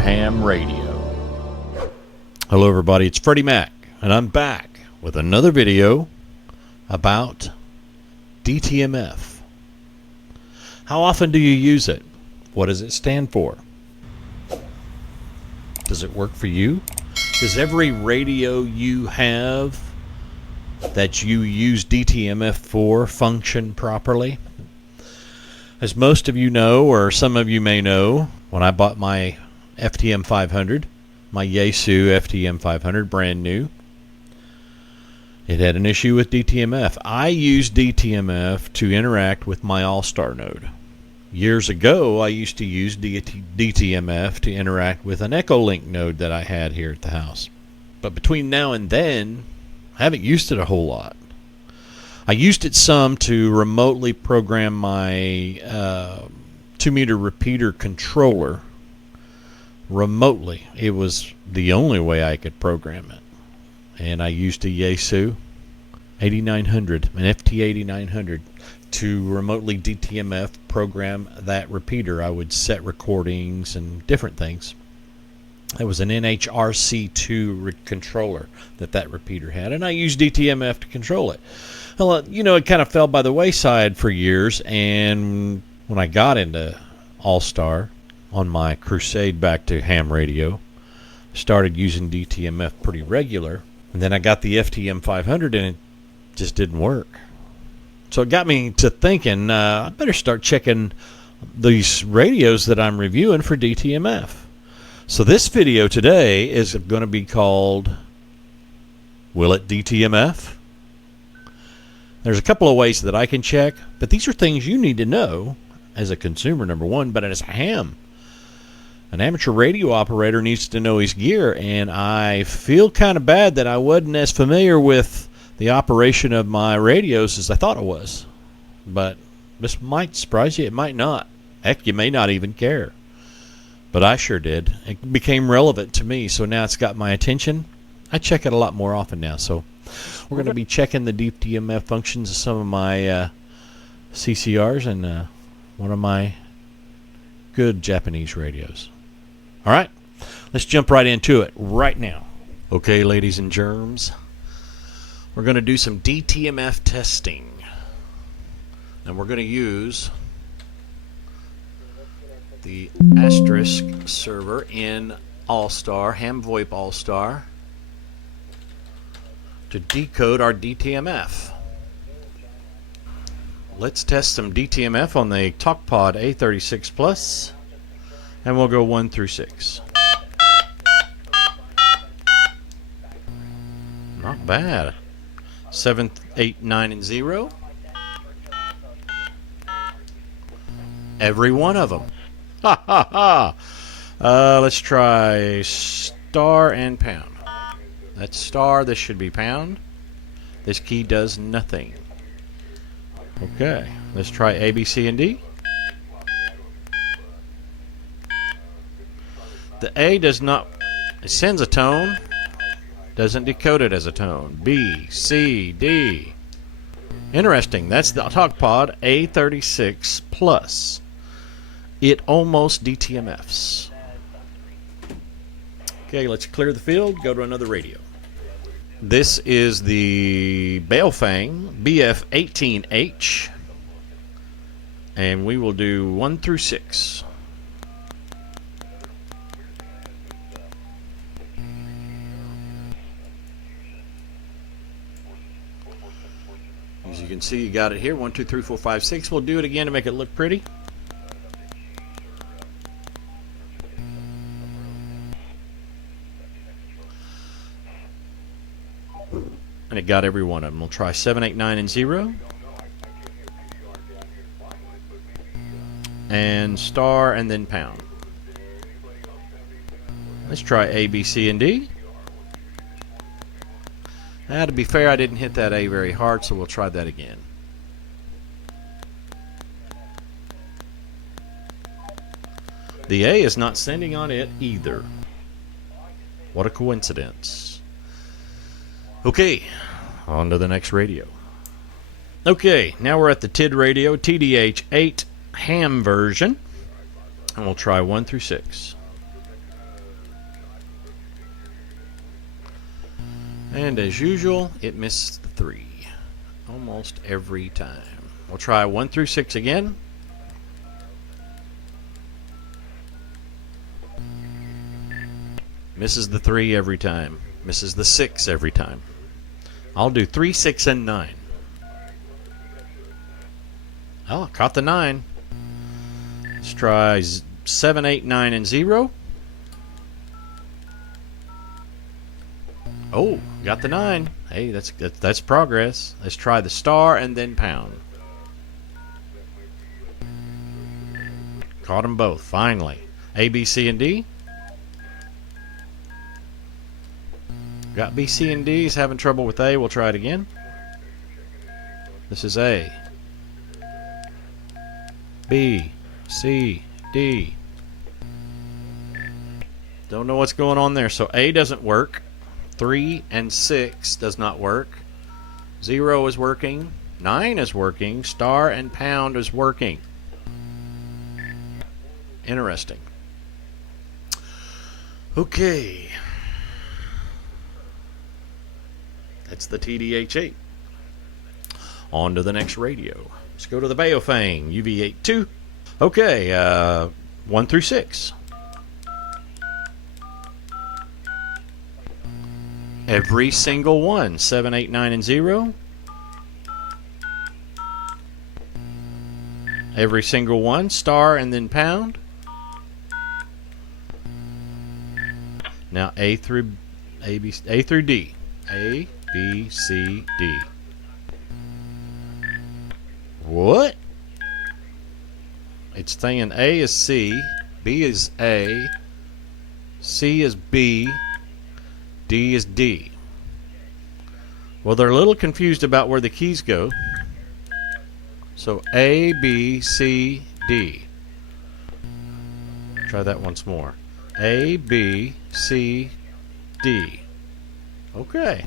Ham Radio. Hello everybody, it's Freddie Mac, and I'm back with another video about DTMF. How often do you use it? What does it stand for? Does it work for you? Does every radio you have that you use DTMF for function properly? As most of you know, or some of you may know, when I bought my FTM 500, my Yaesu FTM 500, brand new, it had an issue with DTMF. I used DTMF to interact with my All-Star node. Years ago, I used to use DTMF to interact with an Echolink node that I had here at the house. But between now and then, I haven't used it a whole lot. I used it some to remotely program my 2-meter repeater controller remotely. It was the only way I could program it. And I used a Yaesu 8900, an FT8900, to remotely DTMF program that repeater. I would set recordings and different things. It was an NHRC2 controller that repeater had, and I used DTMF to control it. Well, you know, it kind of fell by the wayside for years, and when I got into All-Star on my crusade back to ham radio, started using DTMF pretty regular, and then I got the FTM 500 and it just didn't work. So it got me to thinking, I better start checking these radios that I'm reviewing for DTMF. So this video today is going to be called, Will It DTMF? There's a couple of ways that I can check, but these are things you need to know as a consumer, number one, but as a ham. An amateur radio operator needs to know his gear, and I feel kind of bad that I wasn't as familiar with the operation of my radios as I thought I was. But this might surprise you, it might not. Heck, you may not even care. But I sure did. It became relevant to me, so now it's got my attention. I check it a lot more often now, so we're going to be checking the DTMF functions of some of my CCRs and one of my good Japanese radios. All right, let's jump right into it right now. Okay, ladies and germs, we're going to do some DTMF testing. And we're going to use the asterisk server in All-Star, Ham VoIP All-Star, to decode our DTMF. Let's test some DTMF on the TalkPod A36 Plus, and we'll go 1 through 6. Not bad. 7, 8, 9, and 0. Every one of them. Ha ha ha! Let's try star and pound. That's star, this should be pound. This key does nothing. Okay, let's try A, B, C, and D. The A does not, it sends a tone, doesn't decode it as a tone. B, C, D. Interesting, that's the TalkPod A36 Plus. It almost DTMFs. Okay, let's clear the field, go to another radio. This is the Baofeng BF18H, and we will do 1 through 6. As you can see, you got it here, 1, 2, 3, 4, 5, 6. We'll do it again to make it look pretty. And it got every one of them. We'll try 7, 8, 9, and 0. And star and then pound. Let's try A, B, C, and D. Now, to be fair, I didn't hit that A very hard, so we'll try that again. The A is not sending on it either. What a coincidence. Okay, on to the next radio. Okay, now we're at the TID radio, TDH 8 ham version, and we'll try 1 through 6. And as usual, it missed the 3 almost every time. We'll try 1 through 6 again. Misses the 3 every time. Misses the 6 every time. I'll do 3, 6, and 9. Oh, caught the 9. Let's try 7, 8, 9, and 0. Oh, got the 9. Hey, that's progress. Let's try the star and then pound. Caught them both, finally. A, B, C, and D. Got B, C, and D. He's having trouble with A. We'll try it again. This is A. B, C, D. Don't know what's going on there. So A doesn't work. 3 and 6 does not work. 0 is working. 9 is working. Star and pound is working. Interesting. Okay. That's the TDH8. On to the next radio. Let's go to the Baofeng UV82. Okay, 1 through 6. Every single one. 7, 8, 9, and 0. Every single one. Star and then pound. Now A through D. A, B, C, D. What? It's saying A is C, B is A, C is B, D is D. Well, they're a little confused about where the keys go. So A, B, C, D. Try that once more. A, B, C, D. Okay.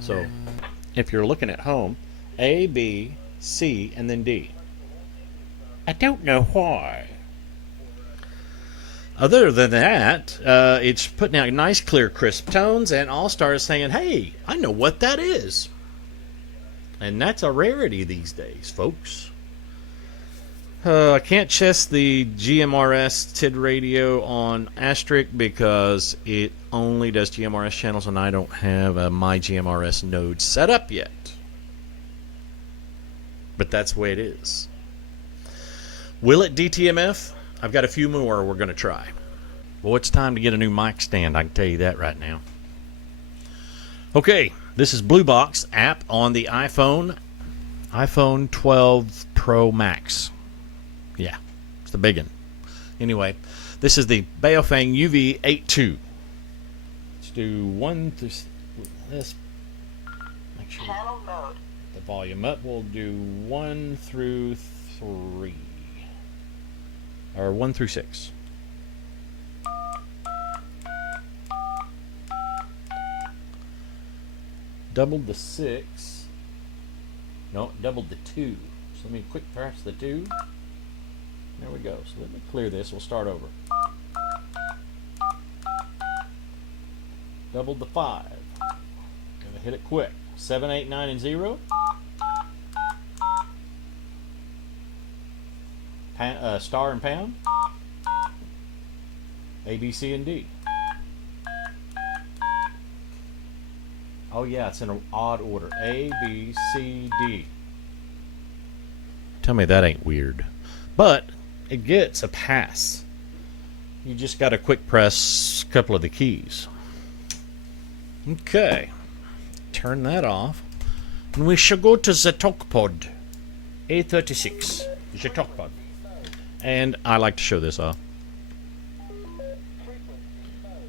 So if you're looking at home, A, B, C, and then D. I don't know why. Other than that, it's putting out nice, clear, crisp tones, and All-Star is saying, hey, I know what that is. And that's a rarity these days, folks. I can't test the GMRS TID radio on Asterisk because it only does GMRS channels, and I don't have a My GMRS node set up yet. But that's the way it is. Will it DTMF? I've got a few more we're going to try. Well, it's time to get a new mic stand. I can tell you that right now. Okay, this is Blue Box app on the iPhone 12 Pro Max. Yeah, it's the big one. Anyway, this is the Baofeng UV82. Let's do 1 through this. Make sure channel mode. The volume up. We'll do 1 through 3. Or 1 through 6. Doubled the 6. No, doubled the 2. So let me quick press the 2. There we go. So let me clear this. We'll start over. Doubled the 5. Gonna hit it quick. 7, 8, 9, and 0. Star and pound. A, B, C, and D. Oh yeah, it's in an odd order. A, B, C, D. Tell me that ain't weird. But it gets a pass. You just got to quick press a couple of the keys. Okay. Turn that off. And we shall go to the TalkPod A36. The TalkPod. And I like to show this off.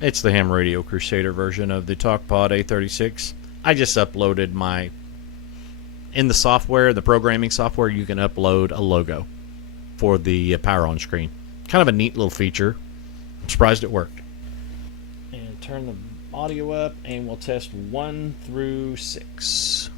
It's the ham radio Crusader version of the TalkPod A36. I just uploaded my... In the software, the programming software, you can upload a logo for the power on screen. Kind of a neat little feature. I'm surprised it worked. And turn the audio up, and we'll test 1 through 6.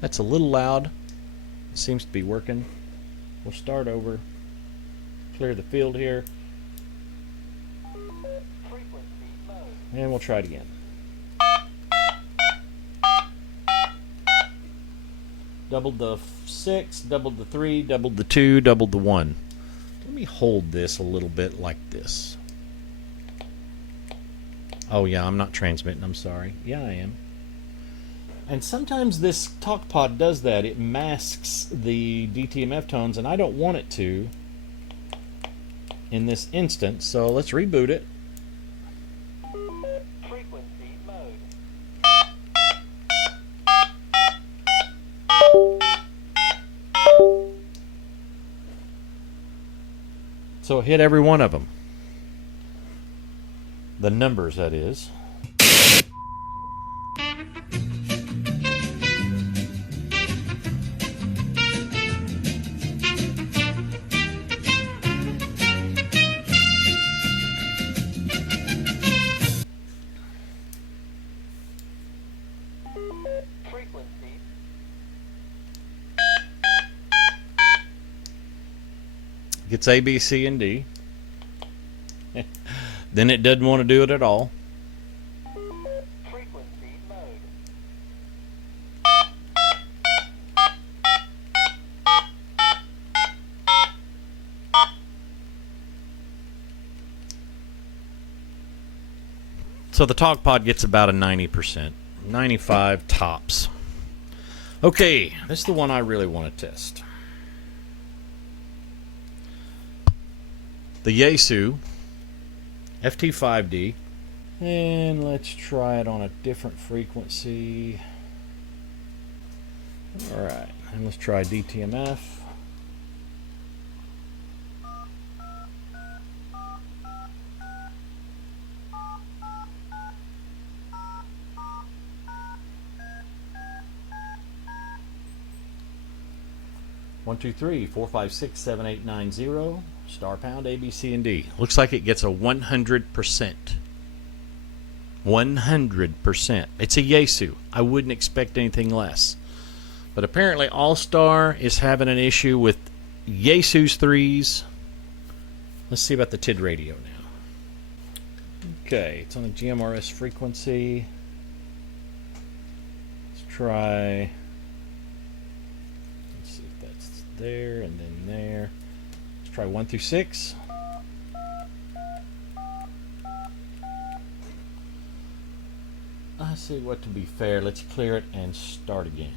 That's a little loud. It seems to be working. We'll start over. Clear the field here. And we'll try it again. Doubled the 6, doubled the 3, doubled the 2, doubled the 1. Let me hold this a little bit like this. Oh yeah, I'm not transmitting, I'm sorry. Yeah, I am. And sometimes this talk pod does that. It masks the DTMF tones, and I don't want it to in this instance. So let's reboot it. Frequency mode. So it hit every one of them. The numbers, that is. Frequency. Gets A, B, C, and D. Then it doesn't want to do it at all. Frequency mode. So the talk pod gets about a 90%. 95 tops. Okay, this is the one I really want to test. The Yaesu FT5D. And let's try it on a different frequency. Alright, and let's try DTMF. One, two, three, 4, 5, 6, 7, 8, 9, 0. Star pound A, B, C, and D. Looks like it gets a 100%. 100%. It's a Yaesu. I wouldn't expect anything less. But apparently All-Star is having an issue with Yaesu's 3s. Let's see about the TID radio now. Okay, it's on a GMRS frequency. Let's try... Let's see if that's there and then there. Let's try 1 through 6. I see what to be fair. Let's clear it and start again.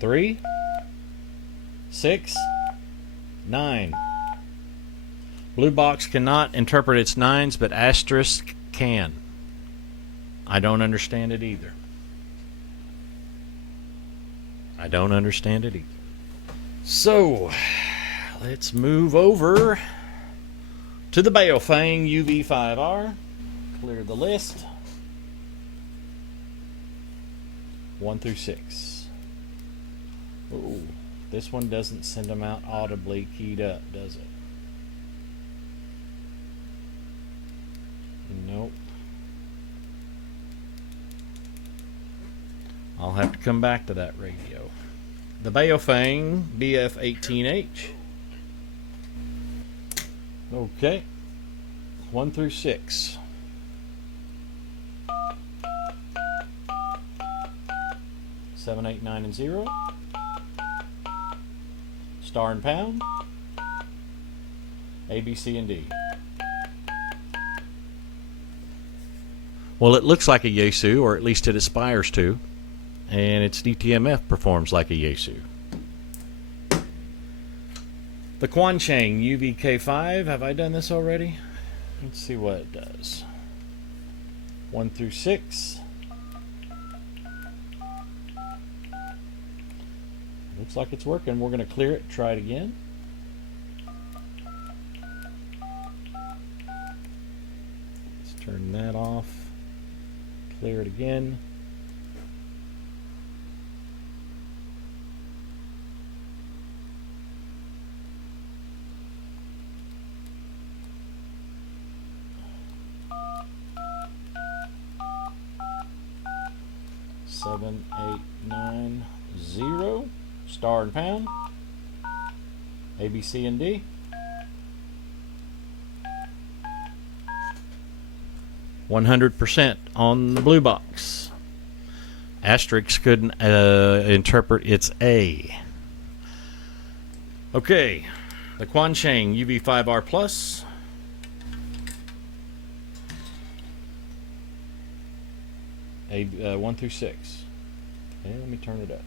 Three, 6, 9. Blue box cannot interpret its 9s, but asterisk can. I don't understand it either. I don't understand it either. So, let's move over to the Baofeng UV5R. Clear the list. 1 through 6. Ooh, this one doesn't send them out audibly keyed up, does it? Nope. I'll have to come back to that radio. The Baofeng BF18H. Okay. 1 through 6. Seven, 8, 9, and 0. Star and pound. A, B, C, and D. Well, it looks like a Yaesu, or at least it aspires to, and its DTMF performs like a Yaesu. The Quancheng UVK5, have I done this already? Let's see what it does. 1 through 6. Looks like it's working. We're going to clear it, try it again. Let's turn that off. Clear it again. 7890, star and pound, A, B, C, and D. %, on the blue box. Asterisk couldn't interpret its A. Okay, the Quancheng UV5R Plus. A 1 through 6. Okay, let me turn it up.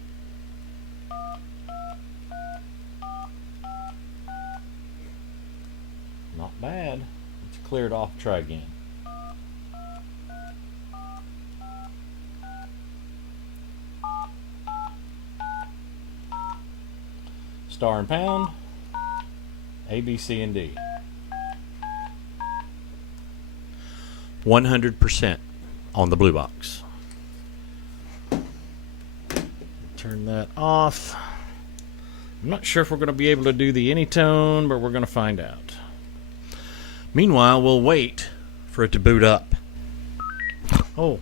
Not bad. It's cleared off. Try again. Star and pound, A, B, C, and D. 100% on the blue box. Turn that off. I'm not sure if we're going to be able to do the anytone, but we're going to find out. Meanwhile, we'll wait for it to boot up. Oh,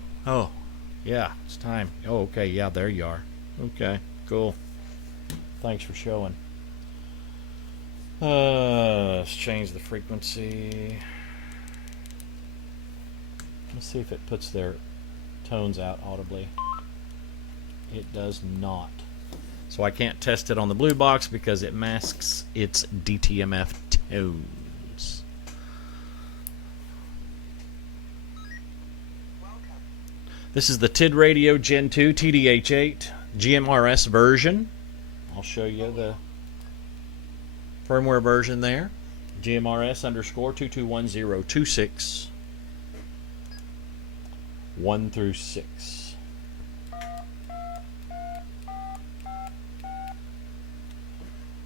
yeah, it's time. Oh, okay, yeah, there you are. Okay, cool. Thanks for showing. Let's change the frequency. Let's see if it puts their tones out audibly. It does not. So I can't test it on the blue box because it masks its DTMF tones. This is the TID Radio Gen 2 TDH8 GMRS version. I'll show you the firmware version there. GMRS _ 221026 1 through 6.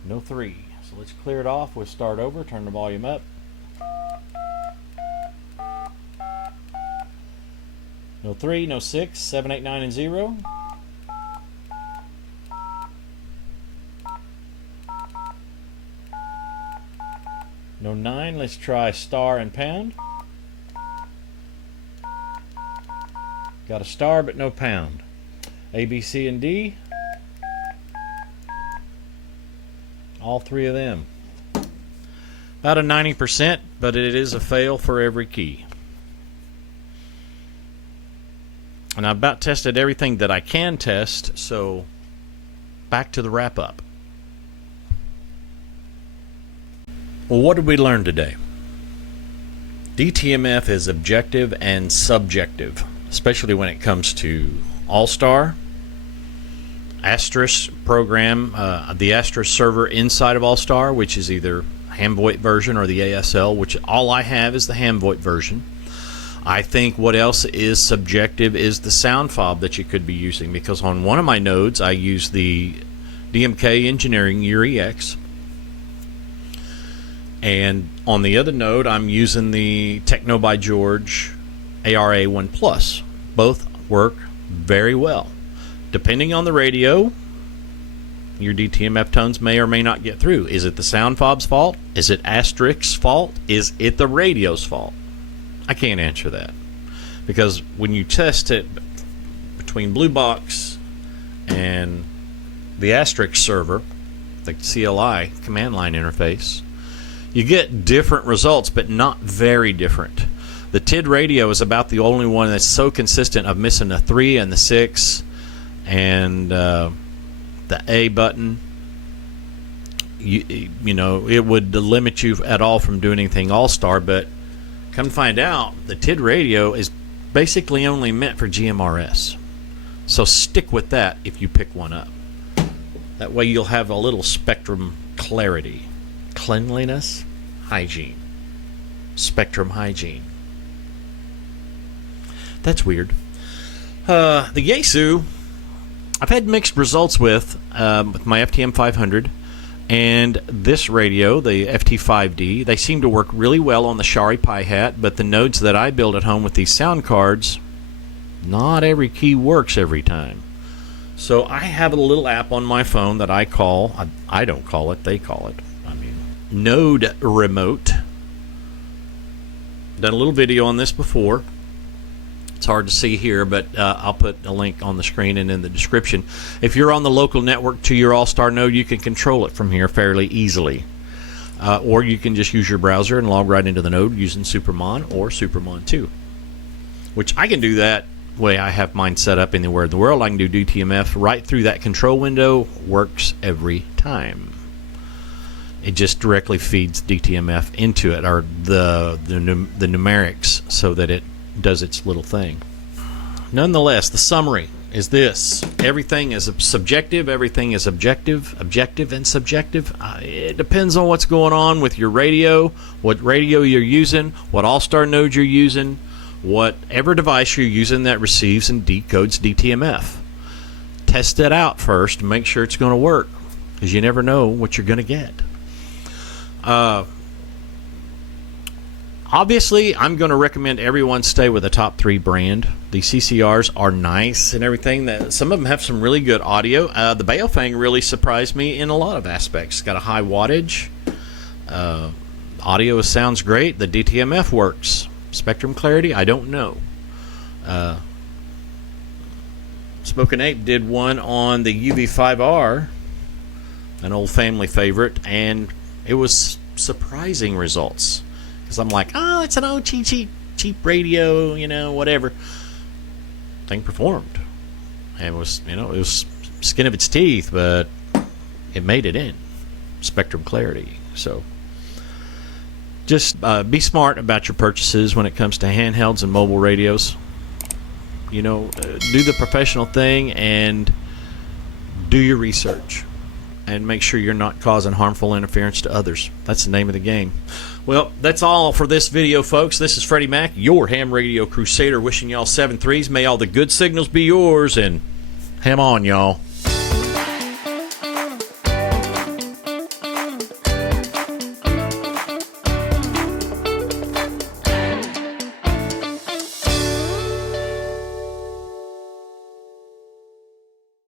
No 3. So let's clear it off. We'll start over, turn the volume up. No 3, no 6, 7, 8, 9, and 0. No 9, let's try star and pound. Got a star but no pound. A, B, C, and D. All 3 of them. About a 90%, but it is a fail for every key. And I've about tested everything that I can test, so back to the wrap-up. Well, what did we learn today? DTMF is objective and subjective, especially when it comes to All-Star, Asterisk program, the Asterisk server inside of All-Star, which is either Ham-Voigt version or the ASL, which all I have is the Ham-Voigt version. I think what else is subjective is the sound fob that you could be using, because on one of my nodes I use the DMK Engineering UREX, and on the other node I'm using the Techno by George ARA1 Plus. Both work very well. Depending on the radio, your DTMF tones may or may not get through. Is it the sound fob's fault? Is it Asterisk's fault? Is it the radio's fault? I can't answer that, because when you test it between Blue Box and the Asterisk server, the CLI command line interface, you get different results, but not very different. The TID radio is about the only one that's so consistent of missing a 3 and the 6 and the A button. You know, it would limit you at all from doing anything All-Star, but come to find out, the TID radio is basically only meant for GMRS. So stick with that if you pick one up. That way you'll have a little spectrum clarity. Cleanliness, hygiene. Spectrum hygiene. That's weird. The Yaesu, I've had mixed results with my FTM 500 and this radio, the FT5D. They seem to work really well on the Shari Pi Hat, but the nodes that I build at home with these sound cards, not every key works every time. So I have a little app on my phone that I call, I don't call it, they call it, Node Remote. Done a little video on this before. It's hard to see here, but I'll put a link on the screen and in the description. If you're on the local network to your All-Star node, you can control it from here fairly easily. Or you can just use your browser and log right into the node using Supermon or Supermon 2. Which I can do that way I have mine set up anywhere in the world. I can do DTMF right through that control window. Works every time. It just directly feeds DTMF into it, or the numerics, so that it does its little thing. Nonetheless, the summary is this: everything is subjective, everything is objective, and subjective. It depends on what's going on with your radio, what radio you're using, what All-Star node you're using, whatever device you're using that receives and decodes DTMF. Test it out first and make sure it's going to work, because you never know what you're going to get. Obviously, I'm going to recommend everyone stay with a top 3 brand. The CCRs are nice and everything. Some of them have some really good audio. The Baofeng really surprised me in a lot of aspects. It's got a high wattage. Audio sounds great. The DTMF works. Spectrum clarity, I don't know. Smokin' Ape did one on the UV5R, an old family favorite, and it was surprising results. Because I'm like, oh, it's an old cheap radio, whatever. Thing performed. And it was skin of its teeth, but it made it in. Spectrum clarity. So just be smart about your purchases when it comes to handhelds and mobile radios. Do the professional thing and do your research. And make sure you're not causing harmful interference to others. That's the name of the game. Well, that's all for this video, folks. This is Freddie Mac, your ham radio crusader, wishing y'all 7 threes. May all the good signals be yours, and ham on, y'all.